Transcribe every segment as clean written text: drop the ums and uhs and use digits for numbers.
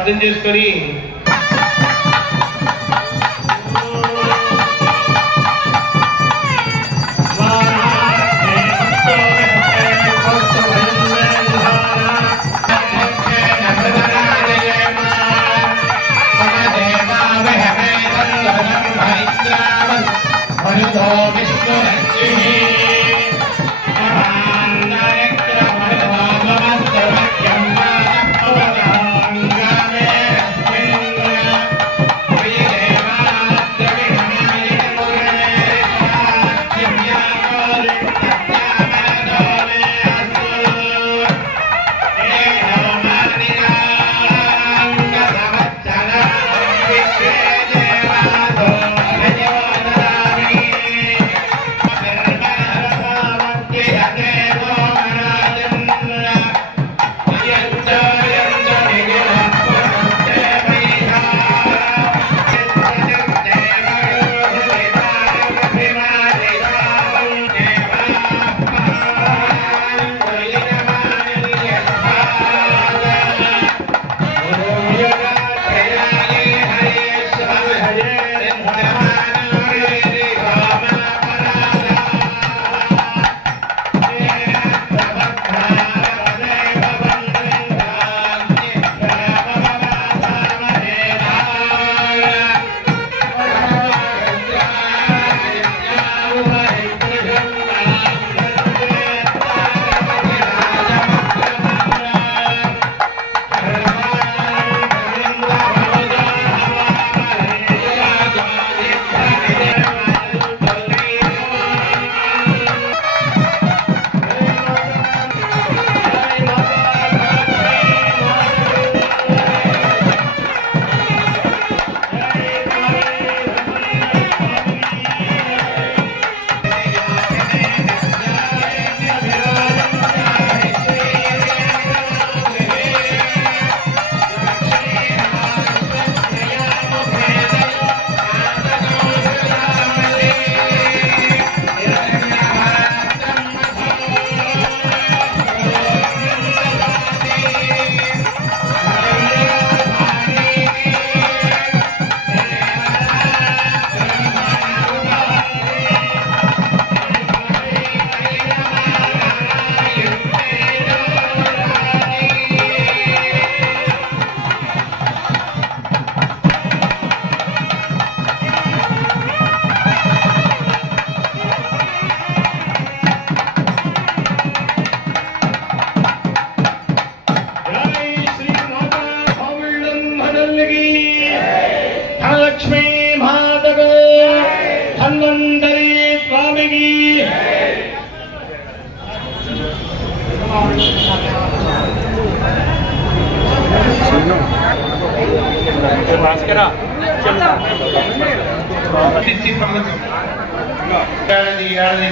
అర్థం చేసుకొని ధనలక్ష్మీ మాతకు ధన్వంతరి స్వామికి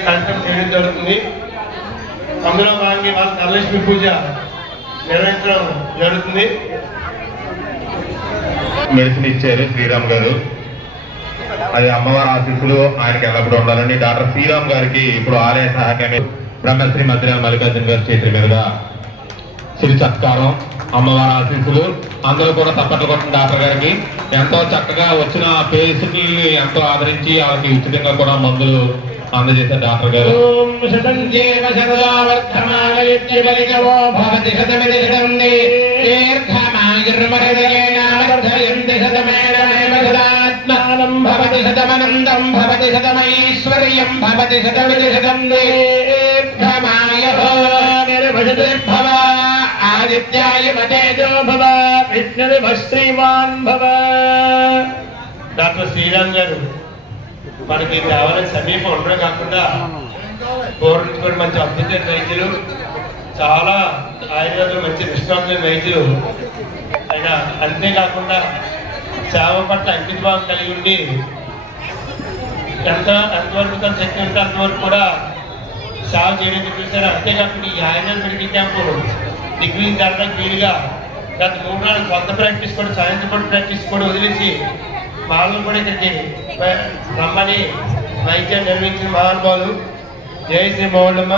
కన్సల్ట్ చేయడం జరుగుతుంది. అందులో భాగంగా వాళ్ళ ధనలక్ష్మి పూజ నిర్వహించడం జరుగుతుంది. మెడిసిన్ ఇచ్చారు శ్రీరామ్ గారు, అది అమ్మవారి ఆశీస్సులు ఆయనకి ఎల్లప్పుడు ఉండాలని డాక్టర్ శ్రీరామ్ గారికి ఇప్పుడు ఆలయ సహాయక బ్రహ్మశ్రీ మద్రాల మల్లికార్జున గారి చేతుల మీదుగా శ్రీ సత్కారం, అమ్మవారి ఆశీస్సులు. అందరూ కూడా తప్పట్లు కొట్టిన డాక్టర్ గారికి ఎంతో చక్కగా వచ్చిన పేషెంట్ని ఎంతో ఆదరించి వాళ్ళకి ఉచితంగా కూడా మందులు అందజేశారు డాక్టర్ గారు. భవతి శతమనందం భవతి శతమైశ్వర్యం భవతి శతవిశతం దీర్ఘమాయుః నిర్భవ ఆదిత్యాయ తేజో భవ విష్ణుర్భ శ్రీమాన్ భవ. డాక్టర్ శ్రీరామ్ గారు మనకి కావాలని సమీపం ఉండడం కాకుండా పూర్వం కూడా మంచి అద్భుతమైన వైద్యులు, చాలా ఆయుర్వేదం మంచి నిష్ణాతులైన వైద్యులు అయినా అంతేకాకుండా సేవ పట్ల అంకితభావం కలిగి ఉండి ఎంతవరకు తన శక్తి ఉంటే అంతవరకు కూడా సేవ చేయడం చూపించారు. అంతేకాకుండా ఈ ఆయుర్వేద మెడికల్ క్యాంపు దిగ్విజయం వీలుగా గత 3 నాలుగు కొత్త ప్రాక్టీస్ కూడా సాయంత్రం ప్రాక్టీస్ కూడా వదిలేసి వాళ్ళను కూడా ఇక్కడికి రమ్మని వైద్యం నిర్వహించిన మహానుభావులు జయ శ్రీ మౌళమ్మ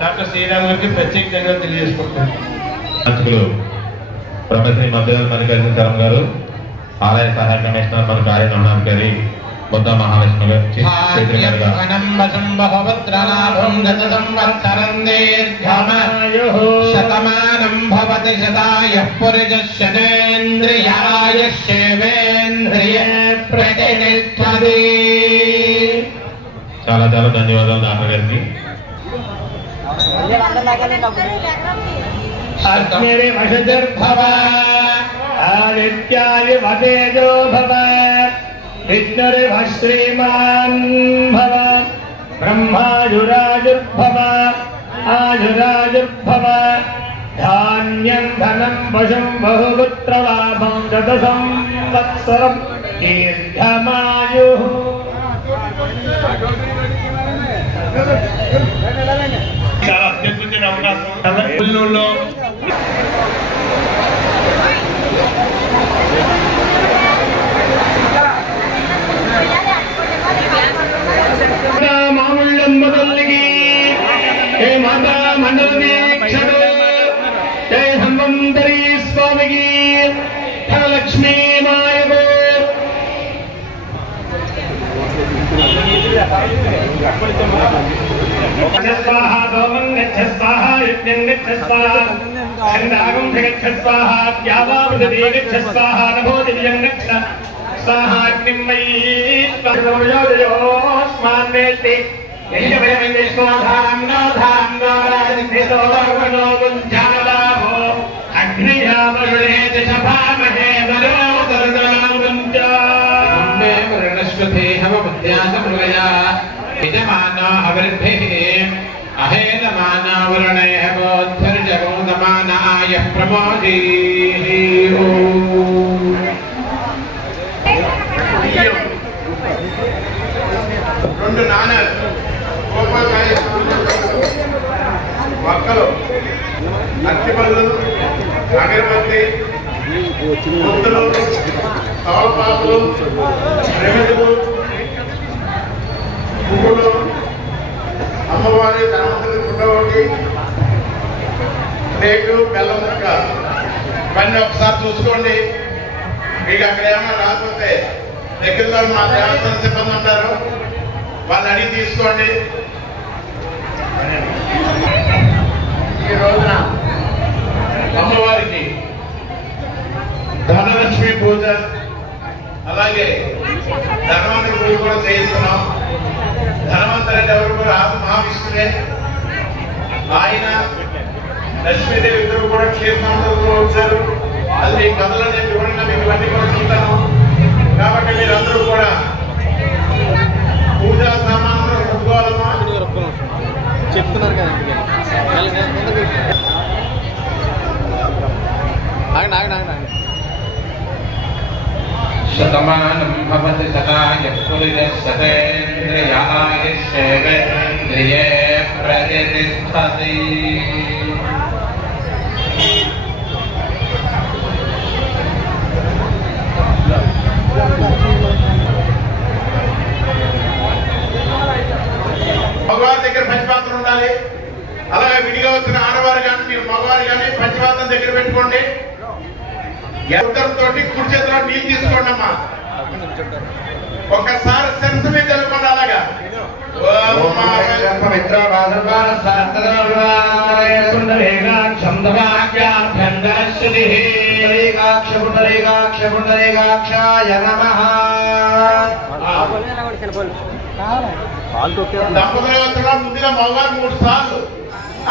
డాక్టర్ శ్రీరామ్ గారికి ప్రత్యేక ధన్యవాదాలు తెలియజేసుకుంటున్నాను. బ్రహ్మశ్రీ మధ్యరాల మల్లికార్జున శర్మ గారు ఆలయ సహాయ కమిషనర్ మన కార్యనిర్వహణాధికారి బొత్త మహాలక్ష్మి గారు చేతుల మీదుగా శతమానం భవతి శతాయః పురుషः శతేంద్రియాయ శేవేంద్రియే ప్రతినిష్ఠతి. చాలా చాలా ధన్యవాదాలు డాక్టర్ గారికి. అగ్నిరి వశతిర్భవ ఆదిత్యాయ వతేజో భవ విష్ణురివ శ్రీమాన్ భవ బ్రహ్మాయురాజుర్భవ ఆయురాజుర్భవ ధాన్యం ధనం వశం బహుపుత్రలాభం శత సంవత్సరం దీర్ఘమాయుః. చాలా అత్యద్భుతమైన అవకాశం ఊళ్ళో మాముళ్ళమ్మ తల్లికి ఏ మాతా మండల దీక్షలు జయ ధన్వంతరి స్వామికి ధనలక్ష్మీ మాయకు స్వాహ దోమం గచ్చ స్వాహ యజ్ఞం గచ్చ స్వాహ ఖండాగం గచ్చ స్వాహ ద్యావామృతీ గచ్చ స్వాహ నభో దివ్యం గచ్చ స్వాహాగ్నిం మయీ స్వాహోస్మాన్నేతి అగ్నియామరుణేతి సభామహే యజమానో అవృద్ధిః అహేనమానా వరుణేః బోద్ధిర్జగోదమానాయ ప్రమోదీః. రెండు నాణాలు గోపాలకాయ మొక్కలు అరటిపళ్ళు అగరబత్తి ముద్దలు తవలపాకులు ప్రమిదలు పువ్వులు అమ్మవారి ధనవంతుడి గుడ్డ ఒకటి రేటు బెల్లం ముక్క ఇవన్నీ ఒకసారి చూసుకోండి. మీకు అక్కడ ఏమైనా రాకపోతే దగ్గరలో మా దేవస్థాన సిబ్బంది ఉంటారు, వాళ్ళు అడిగి తీసుకోండి. ఈ రోజున అమ్మవారికి ధనలక్ష్మి పూజ అలాగే ధనవంతుడి పూజ కూడా చేయిస్తున్నాం. ధనవంతుడు అంటే ఎవరు కూడా మహావిష్ణువే. ఆయన లక్ష్మీదేవి ఇద్దరు కూడా క్షేత్రంలో వచ్చారు. అది కథలనే వివరంగా మీకు ఇవన్నీ కూడా చూస్తాను. కాబట్టి మీరందరూ కూడా పూజా సామాన్లు సర్దుకోవాలమ్మా. చెప్తున్నారు కదా శతమానం భవతి శతాయః పురుషः శతేంద్రియాయ శేవేంద్రియే ప్రతినిష్ఠతి. మగవారి దగ్గర పంచపాత్రం ఉండాలి. అలాగే విడిగా వచ్చిన ఆడవారు కానీ మీరు మగవారు కానీ పంచపాత్రం దగ్గర పెట్టుకోండి. తోటి కుడి చేతిలో నీళ్ళు తీసుకోండి అమ్మా. ఒకసారి సెన్స్ మీద తెలుసుకోండి. అలాగా దంపతులు వచ్చిన ముందుగా మగవారు 3 సార్లు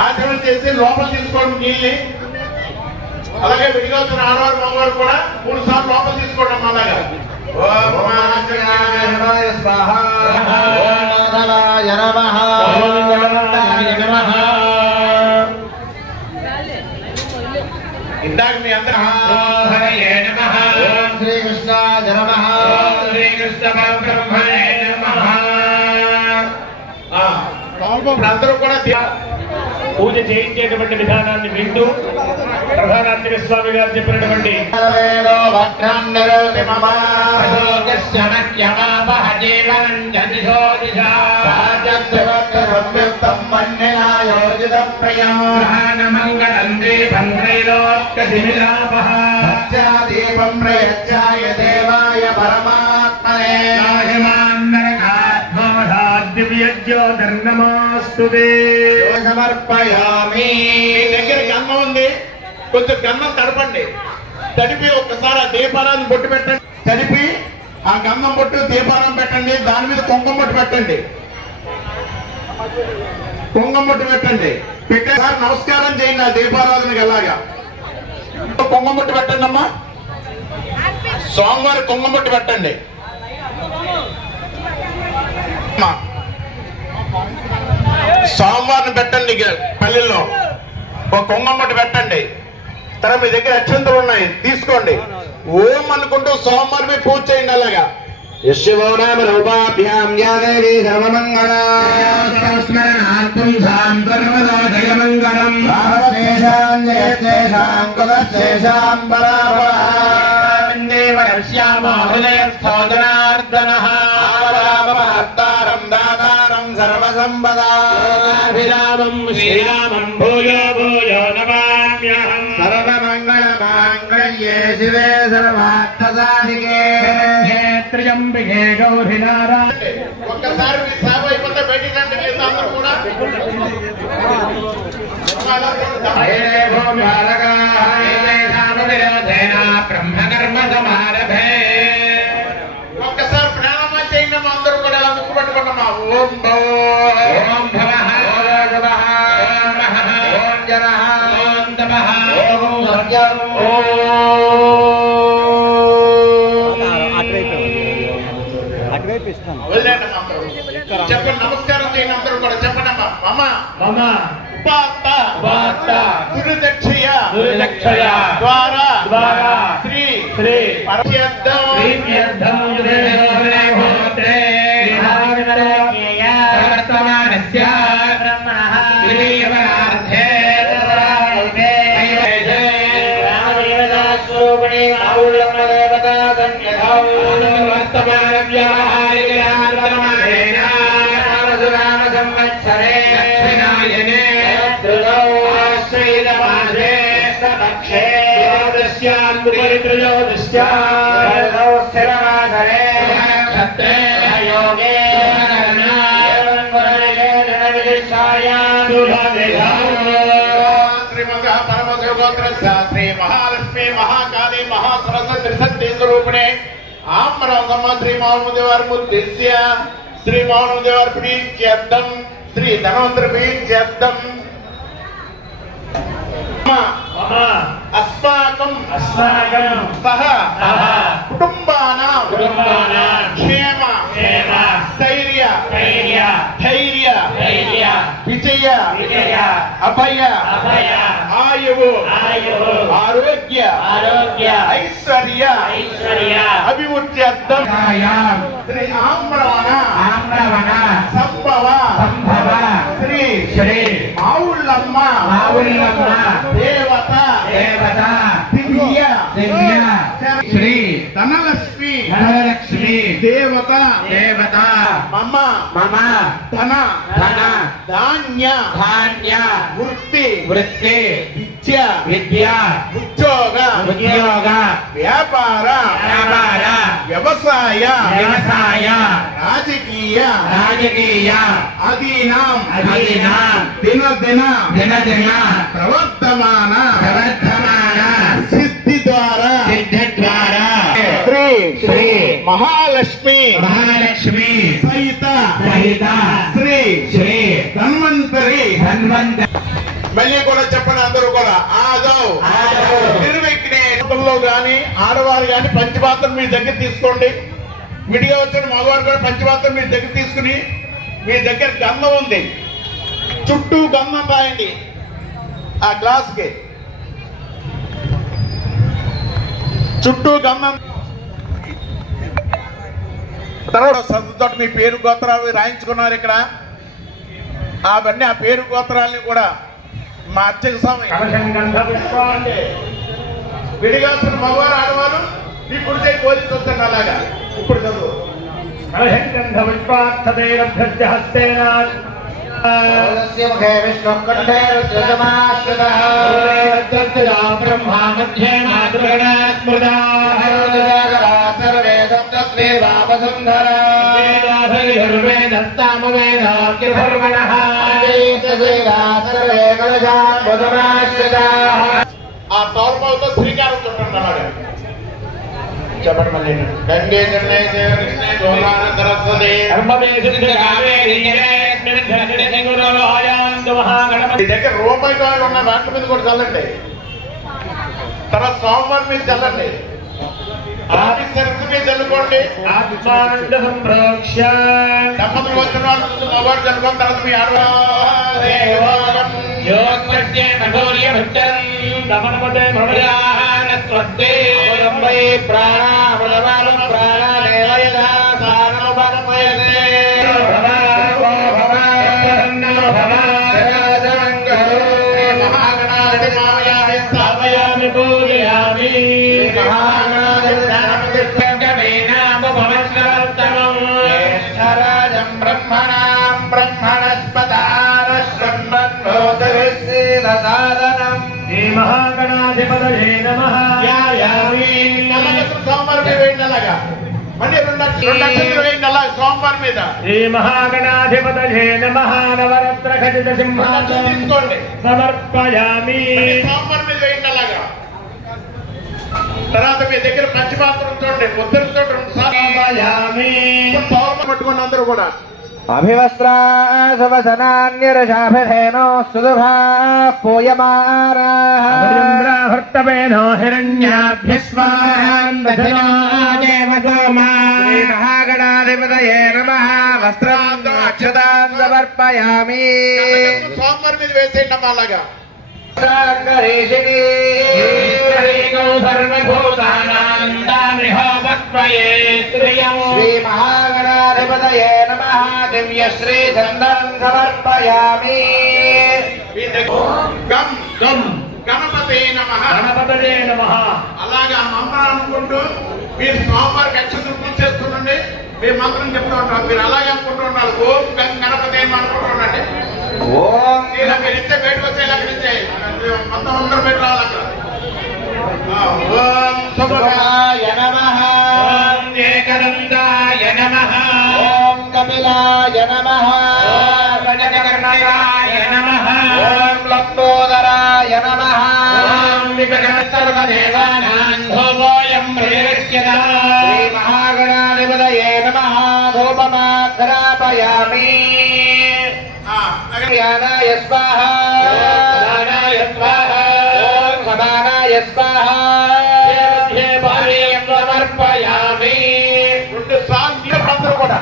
ఆచరణ చేసి లోపల తీసుకోండి నీళ్ళని. అలాగే విడిగా వచ్చిన ఆడవారు మగవారు కూడా 3 సార్లు లోపల తీసుకోండి అమ్మా. అలాగా ఇందాక మీ అందరూ శ్రీకృష్ణాయ నమః శ్రీకృష్ణ పరబ్రహ్మణే నమః. అందరూ కూడా పూజ చేయించేటువంటి విధానాన్ని వింటూ ప్రధానార్చక స్వామి గారు చెప్పినటువంటి సంయుక్తం మన్యనా యోజితం ప్రియం మంగళం దీపం త్రైలోక్యధిమిలాపః దీపం ప్రయచ్చాయ దేవాయ పరమాత్మనే దివ్యజ్యోతిర్నమోస్తుతే సమర్పయామి. మీ దగ్గర గన్నం ఉంది, కొంచెం గన్నం తడపండి. తడిపి ఒక్కసారి ఆ దీపారాన్ని బొట్టు పెట్టండి. తడిపి ఆ గన్నం బొట్టు దీపారం పెట్టండి. దాని మీద కుంకుమ బొట్టు పెట్టండి. కుంకుమ బొట్టు పెట్టండి. పెట్టేసారి నమస్కారం చేయండి ఆ దీపారాధనకి ఎలాగా. కుంకుమ బొట్టు పెట్టండి అమ్మా. సోమవారం కుంకుమ బొట్టు పెట్టండి. సోమవారం పెట్టండి పల్లెల్లో ఒక కుంకుమ బొట్టు పెట్టండి. తర్వాత మీ దగ్గర అక్షంతలు ఉన్నాయి తీసుకోండి. ఓం అనుకుంటూ సోమవారం పూజ చేయండి. అలాగా యశవో నామ రూపాభ్యాం యా దేవీ సర్వమంగళాస్మరణార్థం సాంతర్వదా జయమంగళం భావశేషాం జయశేషాం కులశేషాం పరాపరాశ్యామో హృదయస్థో జనార్దనః ఆవరామహత్తారం దాతారం సర్వసంపదాభిరామం శ్రీరామం భూయో భూయో నమామ్యహం సర్వమంగళమాంగళ్యే శివే సర్వార్థసాధికే త్ర్యంబికే గౌరీ నారాయణ. ఒక్కసారి మీ సేవ అయిపోతే బయటికి రండి. మీరు అందరూ కూడా బ్రహ్మకర్మ సమారభే. ఒక్కసారి ప్రాణమా చేయండి. మా అందరూ కూడా ముక్కు పట్టుకున్నామా. ఓం ఓం భవః ఓం మహః ఓం జనః ఓం తపః ఓం సత్యం అటువైపు ఇస్తాను. వదిలేండి అందరూ. చెప్పండి, నమస్కారం చేయండి అందరూ కూడా. చెప్పండి అమ్మా. మమ మమ ఉపాత్త ఉపాత్త దురిదక్షయ దురిదక్షయ ద్వారా ద్వారా శ్రీ శ్రీ పరమేశ్వరం ప్రీత్యర్థం యుధేశ్వరే హోత్రే వర్తమానస్య బ్రహ్మణః ద్వితీయపరార్థే రామదేవతాస్వరూపిణీ మావుల్లమ్మ దేవతా సన్నిధౌ వర్తమాన వ్యవహారికరామేణ పరశురామ సంవత్సరే దక్షిణాయనే త్రిదౌశ్రీతమాసే సపక్షే త్రయోదశ్యాన్ముపరిత్రయోదశ్యా స్థిరమాసరే నక్షత్రే యోగే శ్రీమంగ పరమశివగోత్ర శ్రీ మహాలక్ష్మి మహాకాళి మహాసరస్వతి శక్తి స్వరూపిణి ఆమ్రమ్మ శ్రీ మౌనదేవారి ముద్దిశ్య శ్రీ మౌనదేవారి ప్రీత్యర్థం శ్రీ ధనవంతరి ప్రీత్యర్థం అస్మాకం సహ కుటుంబానాం క్షేమ స్థైర్య ధైర్య విజయ అభయ ఆయువు ఆరోగ్య ఐశ్వర్య అభివృద్ధ్యర్థం శ్రీ ఆమ్రవణ సంభవ శ్రీ మావుళ్ళమ్మ దేవత దివ్య శ్రీ ధనలక్ష్మి దేవత మమ ధన ధాన్య వృత్తి విద్య ఉద్యోగ వ్యాపార వ్యవసాయ రాజకీయ అధీనం దినదిన ప్రవర్తమాన సిద్ధి ద్వారా శ్రీ మహాలక్ష్మి సహిత శ్రీ ధన్వంతరి మళ్ళీ కూడా చెప్పండి అందరూ కూడా. ఆదవ్ నిర్విఘ్నంలో గాని ఆడవారు గాని పంచపాత్రం మీ దగ్గర తీసుకోండి. విడిగా వచ్చిన మగవారు కూడా పంచపాత్రం మీ దగ్గర తీసుకుని మీ దగ్గర గంధం ఉంది, చుట్టూ గంధం రాయండి ఆ గ్లాస్ కి. చుట్టూ గంధం తర్వాత సర్దుతో మీ పేరు గోత్రాలు రాయించుకున్నారు ఇక్కడ. అవన్నీ ఆ పేరు గోత్రాలని కూడా మా అర్చక స్వామి విడిగా మగవారు ఆడవారు మీ కుడి చేయి పోలీసు వస్తారు. అలాగా ఇప్పుడు చదువు. मुखे विष्णुकण्ठे रुद्रसमाश्रितः ब्रह्मा मध्ये मातृगणा स्मृता सर्वे सप्तत्वे वापसुन्धरा वेदस्तामवेदाख्यधर्मणः सर्वे कलशाम्बुधमाश्रिताः ఆ తోర్మతో శ్రీకారం చుట్టండి చెప్పండి మళ్ళీ గంగే జన్మే కృష్ణే గోదావరి సరస్వతి మీ దగ్గర రూపాయి కాయలు ఉన్న వాటి మీద కూడా చల్లండి. తర్వాత సోమవారం మీద చల్లండి. ఆఫీస్ సరస్సు మీద చల్లుకోండి. దంపతులు వచ్చిన వాళ్ళు మగవాడు చల్లుకోండి. తర్వాత మీ మహాగణాధిపతయే నమః. సోమవారం మీద వేయండి. అలాగా మళ్ళీ రెండు అక్షంతలు వేయండి. అలాగే సోమవారం మీద శ్రీ మహాగణాధిపతయే నమః. నవరత్న ఖచిత సింహాసనం తీసుకోండి. సమర్పయామి. సోమవారం మీద వేయండి. అలాగా తర్వాత మీ దగ్గర పంచపాత్రం చూడండి. ఉత్తరంతో పట్టుకోండి అందరూ కూడా. అభివస్త్రాసవసనాన్యరశాభిధేనో సుదుభా పూయమానాః హృత్తవేనో హిరణ్యాభ్యస్వాన్ శ్రీ మహాగణాధిపతయే నమః. వస్త్రాంతో అక్షతాన్ సమర్పయామి. సోమవారం మీద వేసేయండి అమ్మా. అలాగా శ్రీ మహాగణాధిపతయే నమః. దివ్యశ్రీ చందనం సమర్పయామి. గం గం గణపతే నమః. గణపతయే నమః. అలాగా మంత్రం అనుకుంటూ మీరు సోమవారికి అక్షంతలు పూజ చేస్తుండండి. మీరు మంత్రం చెప్తూ ఉంటారు. మీరు అలాగే అనుకుంటూ ఉండాలి. ఓం గం గణపతే అనుకుంటూ ఉండండి. ఓం మీరు ఇస్తే బయటకు వచ్చేలా నుంచి మొత్తం అందరూ బయట రావాలి అక్కడ. ఓం శుభాయ నమః. ఓం ఏకదంతాయ నమః. ఓం కపిలాయ నమః. ఓం గజకర్ణకాయ నమః. ఓం లంబోదరాయ నమః. ఓం వికటసర్వదేవానాం ధూపోయం ప్రేరక్ష్యదా. శ్రీ మహాగణాధిపతయే నమః. ధూపమాఘ్రాపయామి. జ్ఞానాయ స్వాహ. దానాయ స్వాహ. ఓం సమానాయ స్వాహ. పానీయం సమర్పయామి. రెండు సార్లు అందరూ కూడా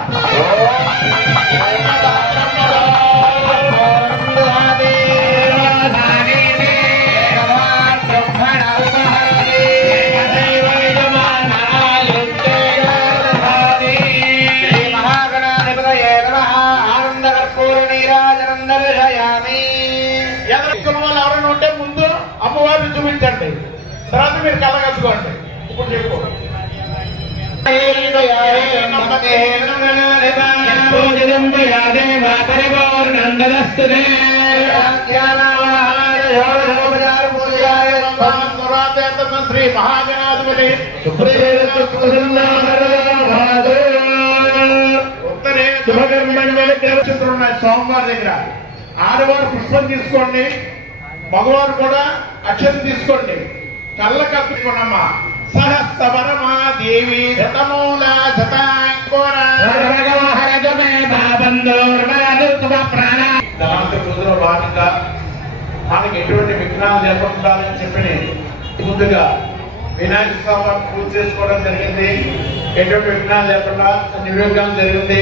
మహాగణాధిపతయే నమః. ఆనందకర్పూర నీరాజనం దర్శయామి. ఎదుర్కొన్న వాళ్ళు ఎవరైనా ఉంటే ముందు అమ్మవారిని చూపించండి. తర్వాత మీరు కలగచ్చుకోండి. ఇప్పుడు చెప్పు. శ్రీ మహాగణాధిపతి ఉన్నాయి సోమవారి దగ్గర. ఆడవారు పుష్పం తీసుకోండి. మగవారు కూడా అక్షరం తీసుకోండి. కళ్ళ కప్పుకోండమ్మా. సహస్రవరమా దేవి శతమూల శతాంకోర దాంతో భాగంగా మనకి ఎటువంటి విఘ్నాలు జరపకుండాలని చెప్పి ముందుగా వినాయక స్వామి పూజ చేసుకోవడం జరిగింది. ఎటువంటి విఘ్నాలు లేకుండా నిర్విఘ్నాలు జరిగింది.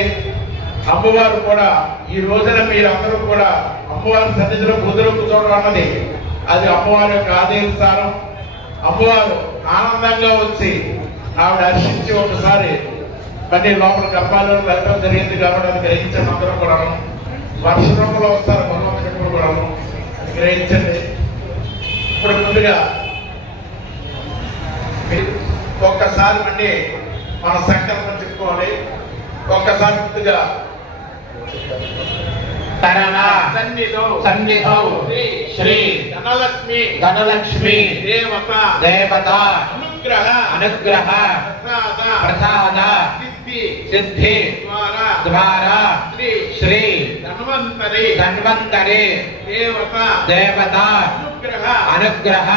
అమ్మవారు కూడా ఈ రోజున మీరందరూ కూడా అమ్మవారి సన్నిధిలో పూజలో కూర్చోవడం అన్నది అది అమ్మవారి యొక్క ఆదేశానం. అమ్మవారు ఆనందంగా వచ్చి ఆవిడ హర్షించి ఒకసారి మళ్ళీ లోపల గర్భాలను వెళ్ళడం జరిగింది. కాబట్టి అది గ్రహించండి. అందరూ కూడా వర్షంలో వస్తారు. భగవంతుడు కూడా గ్రహించండి. ఇప్పుడు ముందుగా ఒక్కసారి మళ్ళీ మన సంకల్పం చెప్పుకోవాలి. ఒక్కసారి ముందుగా సన్నిధౌ శ్రీ ధనలక్ష్మి దేవత అనుగ్రహ ప్రసాద సిద్ధి ద్వారా శ్రీ ధన్వంతరి దేవత అనుగ్రహ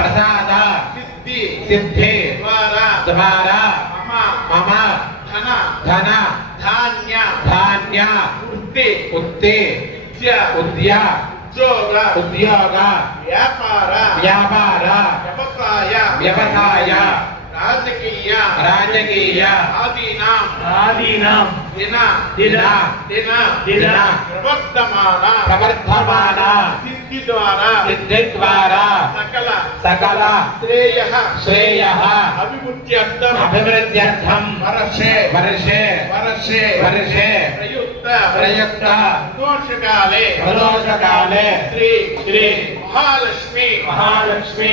ప్రసాద సిద్ధి ద్వారా మమ ధన ధాన్య ఉత్తి ఉద్యోగ వ్యాపార వ్యవసాయ రాజకీయ ఆదీనాం ప్రవర్ధమాన సిద్ధి ద్వారా సకల శ్రేయ అభివృద్ధ్యర్థం వర్షే ప్రయుక్త ప్రదోషకాలే శ్రీ మహాలక్ష్మి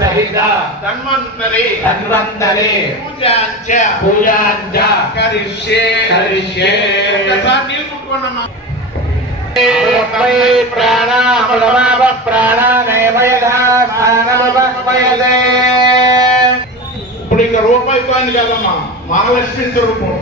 సహిత ధన్వంతరి పూజాంచ కరిష్యే ఇప్పుడు ఇక రూపాయి కాని కదమ్మా మహాలక్ష్మి స్వరూపం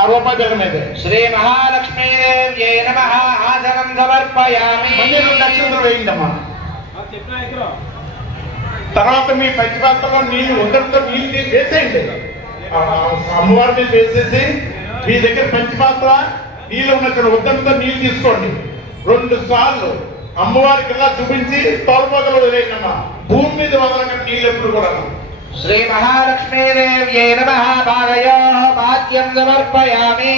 ఆ రూపాయి దగ్గర మీద శ్రీ మహాలక్ష్మీదేవ్యై నమః ఆసనం సమర్పయామి. 2 లక్షలు వేయిందమ్మా. తర్వాత మీ పంచపాత్రలో నీళ్లు ఉండడంతో నీళ్లు తీసి వేసేయండి. అమ్మవారి మీద వేసేసి మీ దగ్గర పంచపాత్ర నీళ్ళు ఉన్న ఉద్దరంతో నీళ్లు తీసుకోండి. 2 సార్లు అమ్మవారికి ఇలా చూపించి తోలుపోగలు వదిలేయండమ్మా. భూమి మీద వదలకండి నీళ్ళు ఎప్పుడు కూడా. శ్రీ మహాలక్ష్మీదేవ్యై నమః పాదయోః పాద్యం సమర్పయామి.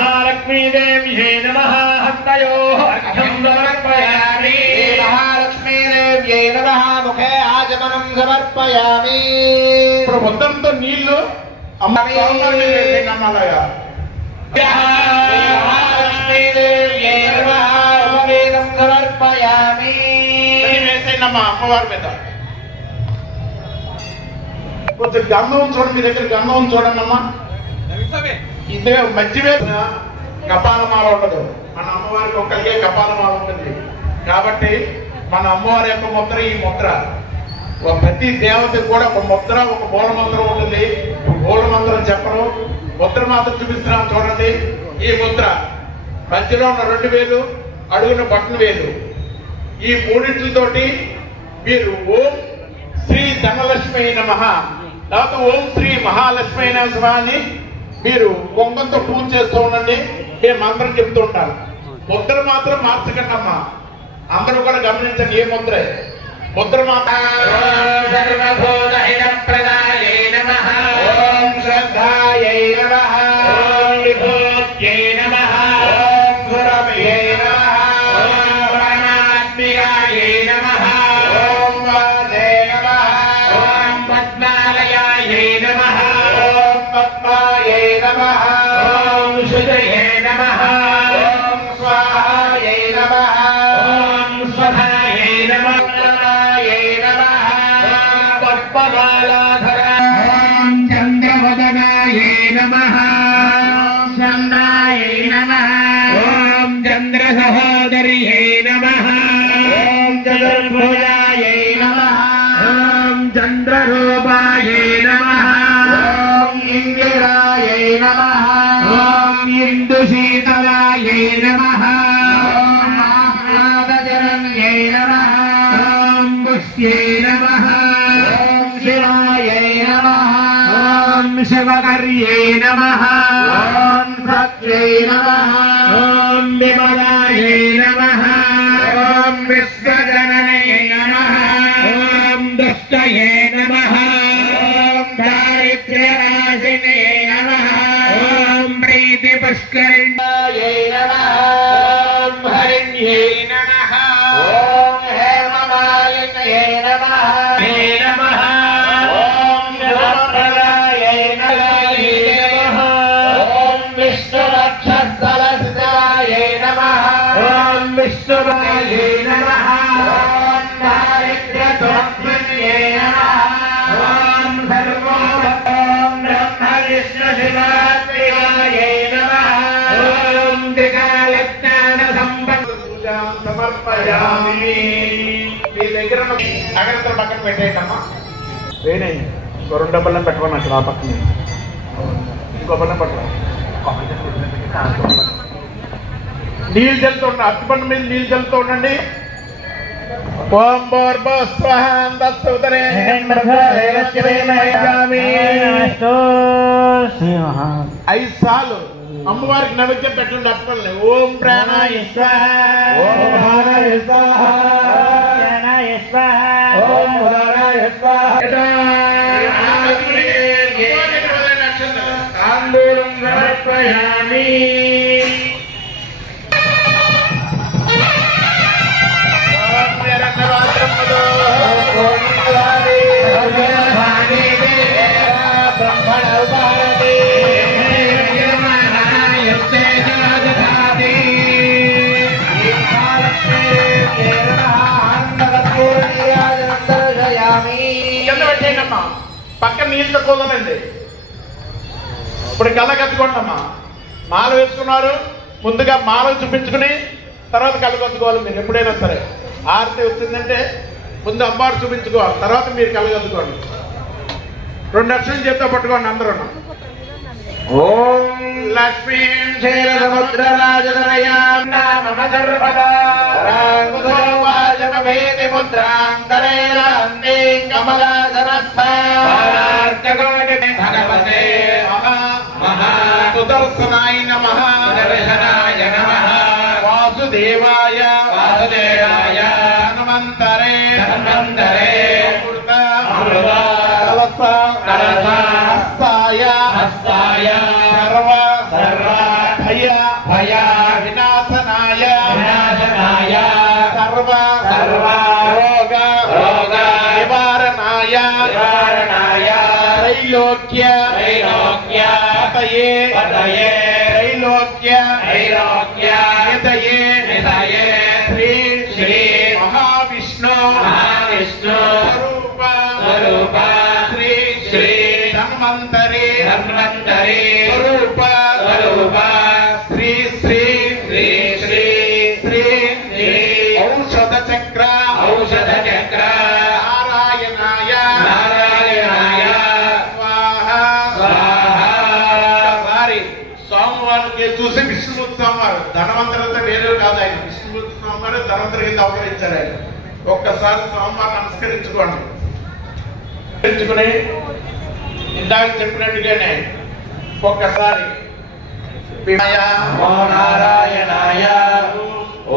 మహాలక్ష్మీదేవ్యై నమః హస్తయోః అర్ఘ్యం సమర్పయామి. మహాలక్ష్మీదేవ్యై నమః ముఖే ఆచమనం సమర్పయామి. ఇప్పుడు ఉద్దరంతో నీళ్లు మహాలక్ష్మీదేవ్యై నమః ఉపవేదం సమర్పయామి. వేసేయండమ్మా అమ్మవారి మీద. కొంచెం గంధం చూడండి, మీ దగ్గర గంధం చూడండి అమ్మా. ఇదే మధ్య వేసిన కపాలమాల ఉండదు. మన అమ్మవారికి ఒక్కరికే కపాలమాల ఉంటుంది కాబట్టి మన అమ్మవారి యొక్క ముద్ర ఈ ముద్ర. ప్రతి దేవతకి కూడా ఒక ముద్ర, ఒక మూల మంత్రం ఉంటుంది. మూల మంత్రం చెప్పరు, ముద్ర మాత్రం చూపిస్తున్నాం చూడండి. ఈ ముద్ర మధ్యలో ఉన్న 2 వేలు, అడుగున బటన్ వేలు, ఈ మూడింటితోటి మీరు ఓం శ్రీ ధనలక్ష్మి నమః లేకపోతే ఓం శ్రీ మహాలక్ష్మి నమః అని మీరు కొంగంతో పూజ చేస్తూ ఉండండి. నేను మంత్రం చెప్తూ ఉంటాను. ముద్ర మాత్రం మార్చకండి అమ్మా. అందరూ కూడా గమనించండి ఏ ముద్ర. ముద్ర మాత్రం సర్వభూతహితప్రదాయై నమః. ఓం శ్రద్ధాయై నమః. ఓం విభూత్యై నమః. ఓం సురభ్యై నమః. ఓం పరమాత్మికాయై నమః. ఓం వాదే నమః. ఓం పద్మాలయాయై నమః. ఓం పద్మాయై నమః. ఓం శుద్ధయే నమః. ఓం స్వాహాయై నమః. ఓం స్వధాయై నమః. పద్మమాలాధరాం చంద్రవదనాయై నమః. చంద్రాయై నమః. ఓం చంద్ర సహోదర్యై నమః. ఓం చతుర్భుజాయై నమః. ఓం చంద్రరూపాయై నమః. ఓం ఇందిరాయై నమః. ఓం ఇందుశీతలాయై నమః. ఓం ఆహ్లాదజనన్యై నమః. ఓం పుష్యై నమః. ఓం శివాయై నమః. ఓం శివకర్యై నమః. ఓం సత్యై నమః. ఓం విమలాయై నమః. ఓం విశ్వజనన్యై నమః. ఓం దుష్టయే నమః. ఓం దారిద్ర్యనాశిన్యై నమః. ఓం ప్రీతిపుష్కరిణ్యాయై నమః. ఓం హరిణ్యై నమః. ఓం హేమమాలిన్యై నమః. ఓం శివప్రదాయై నమః. ఓం విష్ణువక్షస్థలస్థితాయై నమః. ఓం విష్ణువాయై నమః. ఓం దారిద్ర్యదుఃఖిన్యై నమః. ఓం శివాత్మయాయై నమః ఓం త్రికాలజ్ఞాన సంపన్న పూజాం సమర్పయామి. మీ దగ్గర అగరత్తుల పక్కన పెట్టేయండి అమ్మా. వేణే రెండు డబ్బులను పెట్టుకోండి అక్కడ ఆ పక్కన. ఇంకో బల్ల పట్టుకో. నీళ్ళు జల్లుతూ ఉండండి. అట్టుపండు మీద నీళ్ళు జల్లుతూ ఉండండి. ఓం భూర్భువస్వః తత్సవితురే ఐదు సార్లు అమ్మవారికి నైవేద్యం పెట్టండి. అట్టుపండి. ఓం ప్రాణాయ స్వాహ, ఓం మహానాయ స్వాహ, ప్రాణాయ స్వాహ, ఓం ఉదారాయ స్వాహ. తాంబూలం సమర్పయామి. పక్కన నీళ్ళు తక్కువదండి. ఇప్పుడు కళ్ళ కత్తుకోండి అమ్మా. మాల వేసుకున్నారు, ముందుగా మాల చూపించుకుని తర్వాత కళ్ళు కత్తుకోవాలి. మీరు ఎప్పుడైనా సరే ఆరతి వచ్చిందంటే ముందు అమ్మవారు చూపించుకోవాలి, తర్వాత మీరు కళ్ళు కత్తుకోండి. 2 అక్షరం చేత్తో పట్టుకోండి అందరూ. ఓం లక్ష్మీం క్షీరసముద్రరాజతనయాం నామ సర్వదా రాంగుధోవాచమవేది ముద్రాంతరేరాందీం కమలాసనస్థార్చకోటి భగవతే సుదర్శనాయ నమః, దర్శనాయ నమః, వాసుదేవాయ వాసుదేవాయ, హనుమంతరే హనుమంతరే, అమృత అమృత, కలస కలస, హస్తాయ హస్తాయ, సర్వ సర్వ, భయ భయ, వినాశనాయ వినాశనాయ, సర్వ సర్వ, రోగ రోగ, నివారణాయ నివారణాయ, త్రైలోక్య త్రైలోక్య, పతయే పతయే, త్రైలోక్య త్రైలోక్య, నితయే నితయే, శ్రీ శ్రీ మహావిష్ణు మహావిష్ణు, స్వరూప స్వరూప, శ్రీ శ్రీ ధన్వంతరి ధన్వంతరి, స్వరూప స్వరూప, శ్రీ శ్రీ శ్రీ శ్రీ శ్రీ శ్రీ, ఔషధ చక్ర ఔషధ చక్ర, నారాయణాయ నారాయణాయ, స్వాహ స్వాహ. ఒకసారి సోమవారికి చూసి విష్ణుమూర్తి స్వామివారు ధనవంతరంతా వేరే కాదు. ఆయన విష్ణుమూర్తి స్వామివారు ధనవంతరి కింద అవతరించారు ఆయన. ఒక్కసారి స్వామివారిని నమస్కరించుకోండి. నమస్కరించుకుని ఇందాక చెప్పినట్టుగానే ఒక్కసారి నారాయణాయ,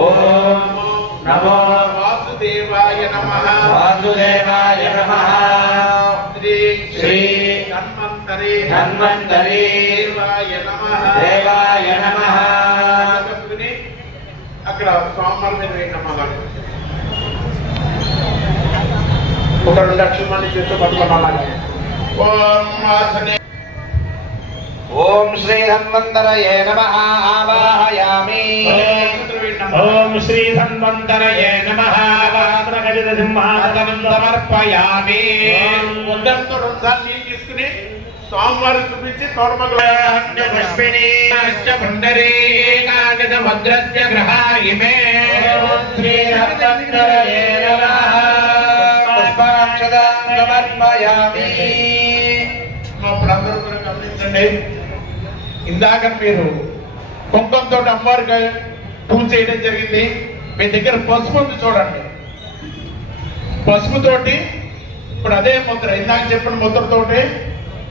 ఓం నమో వాసుదేవాయ నమః, వాసుదేవాయ నమః, శ్రీ శ్రీ ధన్వంతరి ధన్వంతరి, దేవాయ నమః దేవాయ నమః. అక్కడ స్వామివారి మీద వేయనమ్మా. ఒక 2 లక్షల మంది చేస్తూ పట్టుకున్నాం. ఓం వాసుదేవ, ఓం శ్రీ ధన్వంతరయే నమః ఆవాహయామి. ఓం శ్రీ ధన్వంతరయే నమః వామనగజ సింహాసనం సమర్పయామి. ఉదయంతో 2 సార్లు నీళ్ళు తీసుకుని స్వామివారు చూపించి తోటమగలపుష్పిణీ పుండరీకాశముద్రస్య గ్రహాయిమే. శ్రీ ధన్వంతరయే నమః పుష్పాక్షదాం సమర్పయామి. అందరూ కూడా గమనించండి. ఇందాక మీరు కుంకుమతో అమ్మవారికి పూజ చేయడం జరిగింది. మీ దగ్గర పసుపు ఉంది చూడండి. పసుపుతోటి ఇప్పుడు అదే ముద్ర, ఇందాక చెప్పిన ముద్రతోటి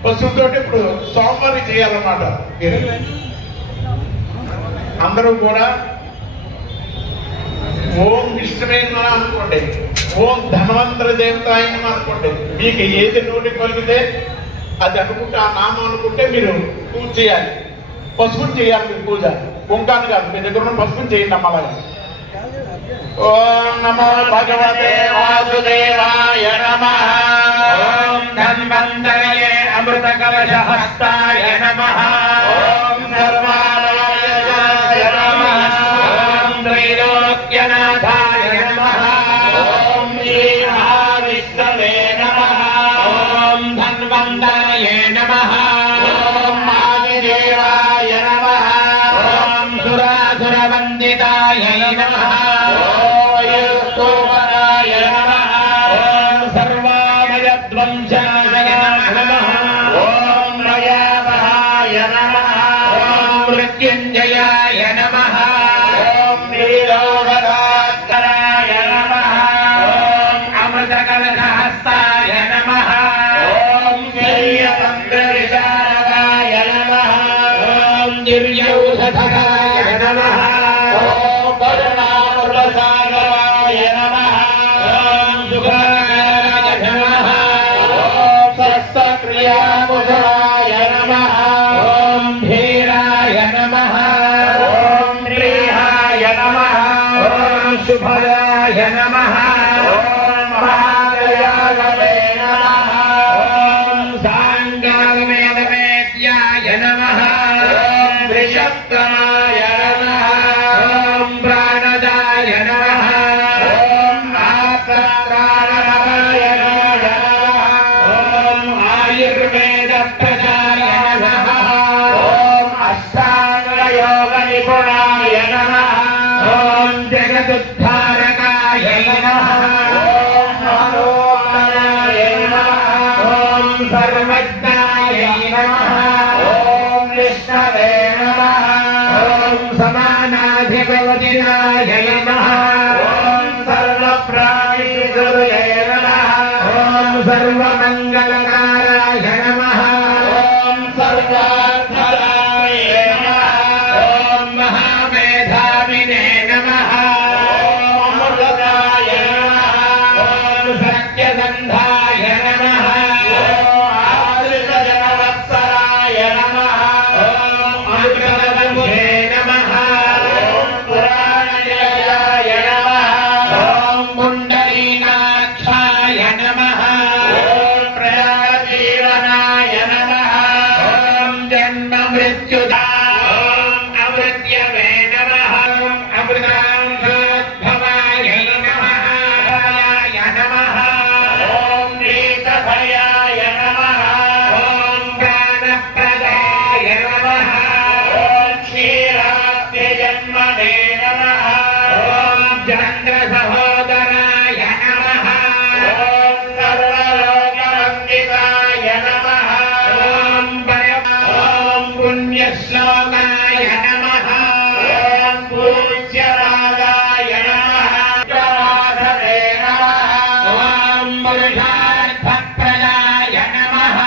పసుపుతోటి ఇప్పుడు సోమవారం చేయాలన్నమాట. మీరు అందరూ కూడా ఓం విష్ణువే నమః అనుకోండి, ఓం ధన్వంతర దేవతాయ నమః అనుకోండి. మీకు ఏది నోటి కలిగితే అది అనుకుంటే, ఆ నామం అనుకుంటే మీరు పూజ చేయాలి. పసుపుని చేయాలి మీరు పూజ, కుంకాన్ని కాదు. మీ దగ్గర ఉన్న పసుపుని చేయండి అమ్మ. అలాగే ఓం నమో భగవతే వాసుదేవాయ నమః, ఓం ధన్వంతరయే అమృత కలశ హస్తాయ నమః, ఓం సర్వాలయాయ నమః, ఓం త్రైలోక్యనాథాయ నమః, ఓం శ్రీ మహావిష్ణవే నమః, ఓం ధన్వంతరయే నమః, ఓం నమః ఓం మహాగయాగమే నమః ఓం సాంగాగమేదవేద్యాయ నమః ఓం విషక్రమాయ నమః ఓం ప్రాణదాయ నమః ఓం ఆత్మప్రాణమయ నమః ఓం ఆయుర్వేద ప్రదాయ నమః ఓం అష్టాంగయోగ నిపుణాయ నమః ఓం జగదుద్ధారకాయ నమః ఓం మనోమయాయ నమః ఓం సర్వజ్ఞాయ నమః ఓం విష్ణవే నమః ఓం సమానాధిపతినాయ నమః ఓం సర్వప్రాణిగురవే నమః ఓం సర్వమంగళకారాయ నమః ఓం సర్వార్థదాయ నమః ఓం మహామేధావినే నమః ఓం అమృతాయ నమః ఓం సత్యగంధాయ నమః ఓం ఆశ్రితజనవత్సరాయ నమః ఓం అమృతవధుషే నమః ఓం పురాణనిలయాయ నమః ఓం పుండరీకాక్షాయ నమః ఓం ప్రయాణజీవనాయ నమః ఓం జన్మ మృత్యుదాయ అమృత్యవే నమః ఓం అమృతాంశోద్భవాయ నమః నమః ఓం నీతభయాయ నమః ఓం ప్రాణప్రదాయ నమః ఓం క్షీరాబ్ధిజన్మనే నమః ఓం చంద్ర సహోదరాయ నమః ఓం సర్వలోకవందితాయ నమః ఓం ఓం పుణ్యశ్లోకాయ నమః ఓం పూజ్యరాగాయ నమః ప్రవాసవే నమః ఓం పురుషార్థప్రదాయ నమః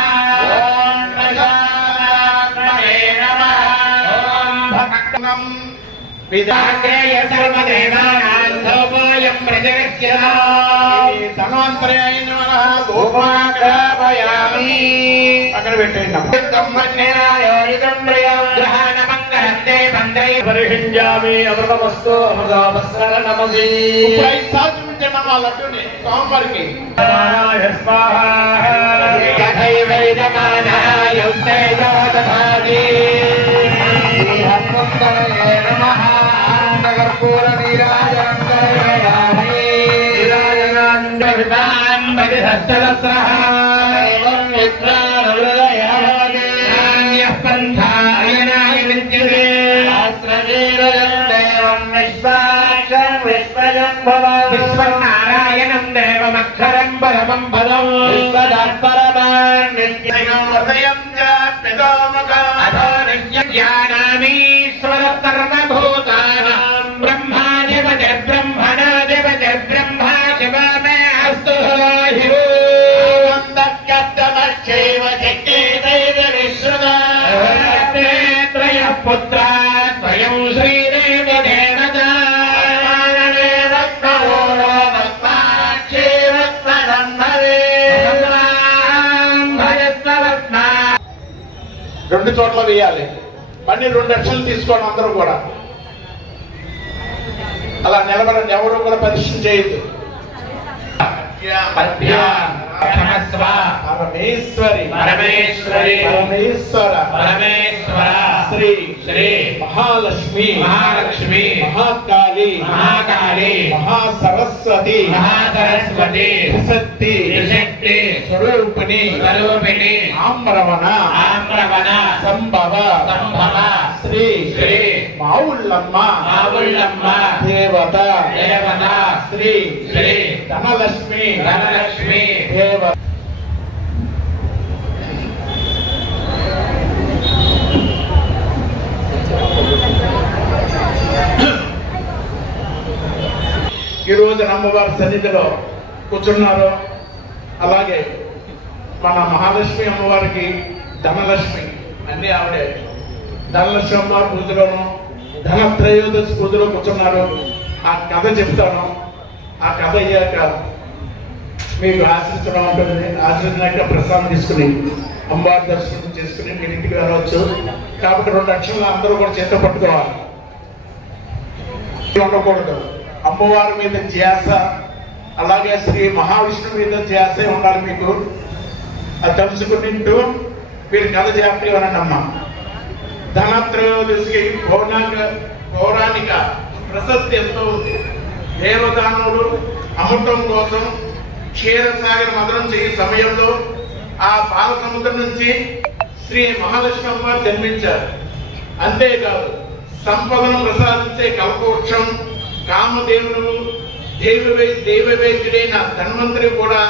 ఓం ప్రసాదాత్మనే నమః ఓం భక్తం విదాకేయ సర్వదేవానాం సౌభాయం ప్రజగత్యదాం సమాంతరాయ నమః గోపాగ్రపయామి అక్కడ పెట్టండి పరిహింజామి అమృతమస్తు అమృతవస్త్ర నమసి సాధించండి మా లడ్డుని స్వామివారికి విశ్వనారాయణం దేవమక్షరం పరమం పదం హృదయం జ్ఞానామీశ్వర సర్వభూతానాం బ్రహ్మాధిపతి బ్రహ్మణాధిపతి బ్రహ్మా శివ మే అస్తు హిరో త్రయ పుత్ర స్వయం శ్రీదేవ దేవత రెండు చోట్ల వేయాలి మళ్ళీ 2 లక్షలు తీసుకోండి అందరూ కూడా అలా నిలబడండి ఎవరు కూడా పరిశ్రమ చేయొద్దు పరమేశ్వరి పరమేశ్వరి పరమేశ్వర పరమేశ్వర శ్రీ శ్రీ మహాలక్ష్మి మహాలక్ష్మి మహాకాళి మహాకాళి మహాసరస్వతి మహాసరస్వతి త్రిశక్తి త్రిశక్తి స్వరూపిణి స్వరూపిణి ఆమ్రవణ ఆమ్రవణ సంభవ సంభవ శ్రీ శ్రీ మావుళ్ళమ్మ మావుళ్ళమ్మ దేవత దేవత శ్రీ శ్రీ ధనలక్ష్మి ధనలక్ష్మి దేవత ఈరోజు అమ్మవారి సన్నిధిలో కూర్చున్నారు. అలాగే మన మహాలక్ష్మి అమ్మవారికి ధనలక్ష్మి అన్ని ఆవిడే. ధనలక్ష్మి అమ్మవారి పూజలోను ధనత్రయోదశి పూజలో కూర్చున్నారు. ఆ కథ చెప్తాను. ఆ కథ అయ్యాక మీకు ఆశ్రయించడం ఉంటుంది. ఆశ్రయించాక ప్రసాదం తీసుకుని అమ్మవారి దర్శనం చేసుకుని మీరు ఇంటికి వెళ్ళవచ్చు. కాబట్టి 2 లక్షలు అందరూ కూడా చేత పట్టుకోవాలి, ఉండకూడదు. అమ్మవారి మీద ధ్యాస, అలాగే శ్రీ మహావిష్ణువు మీద ధ్యాసే ఉండాలి మీకు. అది తలుచుకుంటూ మీరు కథ జాగ్రత్తగా వినండమ్మా. ధనత్రయోదశికి పౌరాణిక ప్రశస్తి ఎంతో ఉంది. దేవదానవుడు అమృతం కోసం క్షీరసాగర మదనం చేయ సమయంలో ఆ పాల సముద్రం నుంచి శ్రీ మహాలక్ష్మి అమ్మవారు జన్మించారు. అంతేకాదు సంపదను ప్రసాదించే కల్పవృక్షం, కామదేవుడు, దైవవైద్యుడైన ధన్వంతరి కూడా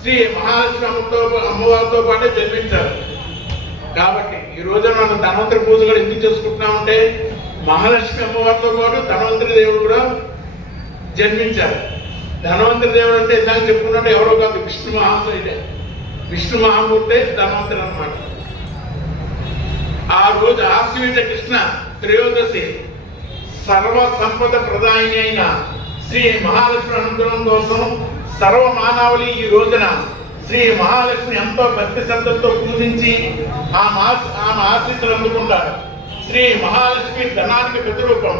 శ్రీ మహాలక్ష్మి అమ్మవారితో పాటే జన్మించారు. కాబట్టి ఈ రోజున మనం ధన్వంతరి పూజ కూడా ఎందుకు చేసుకుంటున్నామంటే మహాలక్ష్మి అమ్మవారితో పాటు ధన్వంతరి దేవుడు కూడా జన్మించారు. ధన్వంతరి దేవుడు అంటే ఇందాక చెప్పుకున్నట్టు ఎవరో కాదు, విష్ణు మహామూర్తి ధన్వంతరి అన్నమాట. ఆ రోజు ఆశ్వయుజ కృష్ణ త్రయోదశి సర్వ సంపద ప్రదాయిని అయిన శ్రీ మహాలక్ష్మి అనుగ్రహం కోసం సర్వ మానవులు ఈ రోజున శ్రీ మహాలక్ష్మి ఎంతో భక్తి శ్రద్ధలతో పూజించి ఆమె ఆశీస్సులు అందుకుంటారు. శ్రీ మహాలక్ష్మి ధనానికి ప్రతిరూపం.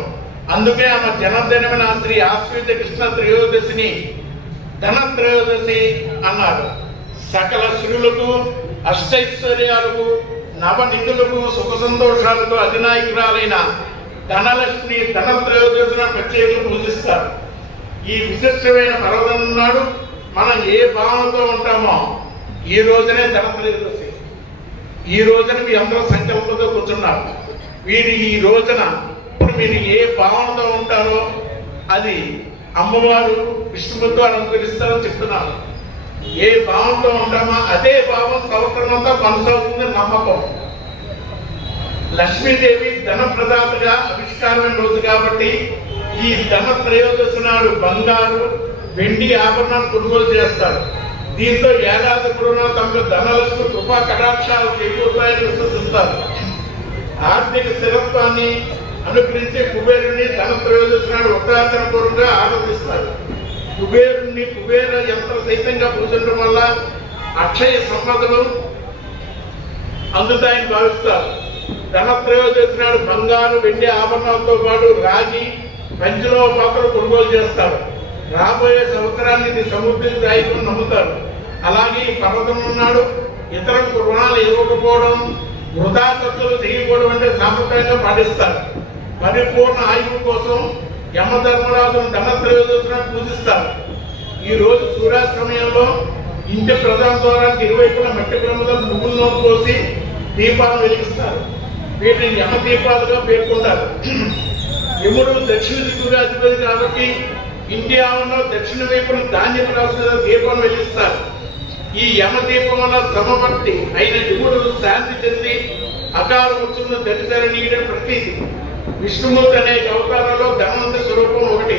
అందుకే ఆమె జన్మదినమైన శ్రీ ఆశ్వయుజ కృష్ణ త్రయోదశిని ధన త్రయోదశి అన్నారు. సకల శ్రీలకు, అష్టైశ్వర్యాలకు, నవనిధులకు, సుఖ సంతోషాలకు అధినాయకురాలైన ధనలక్ష్మి ధన త్రయోదశిని ప్రత్యేకంగా పూజిస్తారు. ఈ విశిష్టమైన పర్వతం నాడు మనం ఏ భావనతో ఉంటామో ఈ రోజునే ధన త్రయోదశి. ఈ రోజున మీ అందరూ సంకల్పంతో కూర్చున్నారు. వీరు ఈ రోజున ఇప్పుడు మీరు ఏ భావనతో ఉంటారో అది అమ్మవారు విష్ణుమూర్తి వారు అనుకరిస్తారని చెప్తున్నారు. ఏ భావంతో ఉంటామో అదే భావం సంవత్సరమంతా కొనసాగుతుందని నమ్మకం. లక్ష్మీదేవి ధన ప్రదాతగా ఆవిష్కారమైన రోజు కాబట్టి ఈ ధన త్రయోదశి నాడు బంగారు, వెండి ఆభరణాలు కొనుగోలు చేస్తారు. దీంతో ఏడాది పొడవునా తమకు ధనలక్ష్మి కృపా కటాక్షాలు చేకూరుతాయని విశ్వసిస్తారు. ఆర్థిక స్థిరత్వాన్ని అనుగ్రహించే కుబేరుని ధన త్రయోదశి నాడు ఉత్తరాచరణ పూర్వకంగా ఆరాధిస్తారు. కుబేరుని కుబేర యంత్ర సైతంగా పూజించడం వల్ల అక్షయ సంపదలు అందుతాయని భావిస్తారు. ధన త్రయోదశి నాడు బంగారు, వెండి ఆభరణాలతో పాటు రాగి, పంచలోహ పాత్రలు కొనుగోలు చేస్తారు. రాబోయే సంవత్సరానికి ఇది సమృద్ధి దాయకం నమ్ముతారు. అలాగే ఈ పర్వతం నాడు ఇతరులకు రుణాలు ఇవ్వకపోవడం, వృధా ఖర్చులు చేయకపోవడం అంటే సాంప్రదాయంగా పాటిస్తారు. పరిపూర్ణ ఆయువు కోసం యమధర్మరాజును ధన త్రయోదశిని పూజిస్తారు. ఈ రోజు సూర్యాస్తమయంలో ఇంటి ప్రధాన ద్వారానికి ఇరువైపులా మట్టి ప్రముఖ నువ్వులను పోసి దీపాలను వెలిగిస్తారు. వీటిని యమ దీపాలుగా పేర్కొంటారు. యముడు దక్షిణ దిక్కుగా అధిపతి కాబట్టి ఇంటి ఆవరణలో దక్షిణ వైపున ధాన్యపు రాసుల దీపం వెలిగిస్తారు. ఈ యమ దీపం వల్ల సమవర్తి అయిన యముడు శాంతి చెంది అకాల మృత్యులను దరితరనీయడం ప్రతీతి. విష్ణుమూర్తి అనేక అవతారాల్లో ధనవంతరి స్వరూపం ఒకటి.